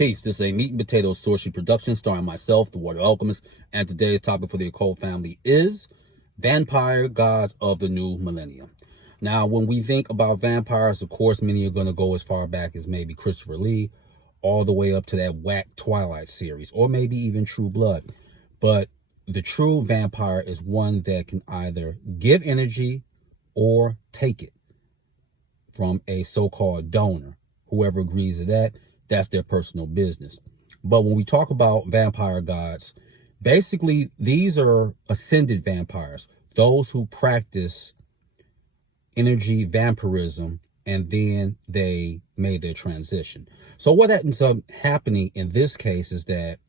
Peace. This is a meat and potatoes sorcery production starring myself, the Water Alchemist, and today's topic for the occult family is vampire gods of the new millennium. Now, when we think about vampires, of course, many are going to go as far back as maybe Christopher Lee, all the way up to that whack Twilight series, or maybe even True Blood. But the true vampire is one that can either give energy or take it from a so-called donor. Whoever agrees to that, that's their personal business. But when we talk about vampire gods, basically these are ascended vampires, those who practice energy vampirism and then they made their transition. So what ends up happening in this case is that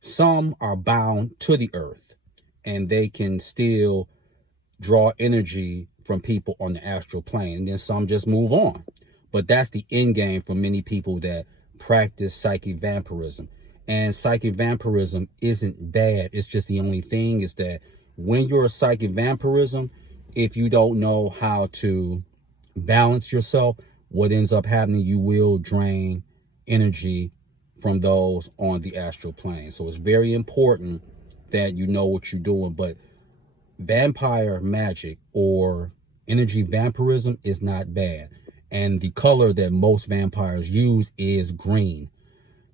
some are bound to the earth and they can still draw energy from people on the astral plane, and then some just move on. But that's the end game for many people that practice psychic vampirism. And psychic vampirism isn't bad. It's just the only thing is that when you're a psychic vampirism, if you don't know how to balance yourself, what ends up happening, you will drain energy from those on the astral plane. So it's very important that you know what you're doing. But vampire magic or energy vampirism is not bad. And the color that most vampires use is green.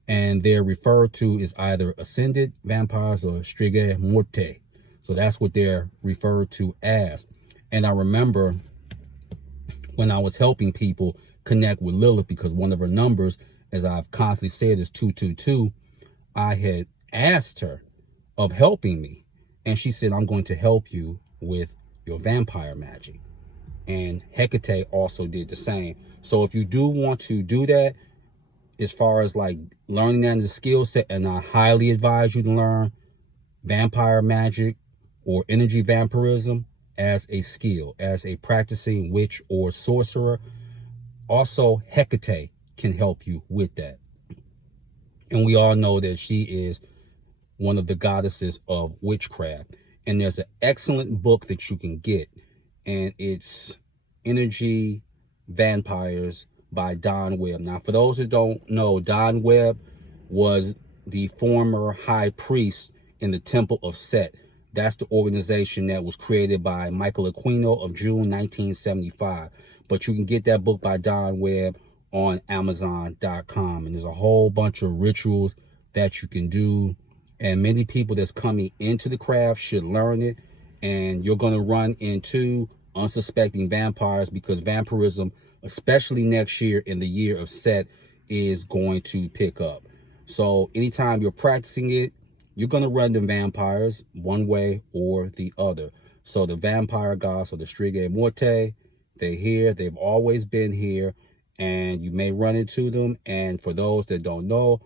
And they're referred to as either ascended vampires or strigoi morte. So that's what they're referred to as. And I remember when I was helping people connect with Lilith, because one of her numbers, as I've constantly said, is 222, I had asked her of helping me. And she said, I'm going to help you with your vampire magic. And Hecate also did the same. So if you do want to do that, as far as like learning that as a skill set, and I highly advise you to learn vampire magic or energy vampirism as a skill, as a practicing witch or sorcerer. Also, Hecate can help you with that. And we all know that she is one of the goddesses of witchcraft. And there's an excellent book that you can get, and it's Energy Vampires by Don Webb. Now, for those who don't know, Don Webb was the former high priest in the Temple of Set. That's the organization that was created by Michael Aquino of June 1975. But you can get that book by Don Webb on Amazon.com. And there's a whole bunch of rituals that you can do. And many people that's coming into the craft should learn it. And you're going to run into unsuspecting vampires, because vampirism, especially next year in the year of Set, is going to pick up. So anytime you're practicing it, you're going to run into vampires one way or the other. So the vampire gods, or the strigoi morte, they're here. They've always been here. And you may run into them. And for those that don't know,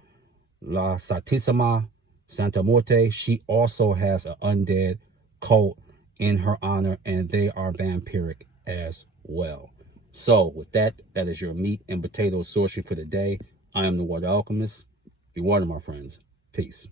La Santissima Santa Morte, she also has an undead cult in her honor, and they are vampiric as well. So with that, that is your meat and potatoes sorcery for the day. I am the Water Alchemist. Be water, my friends. Peace.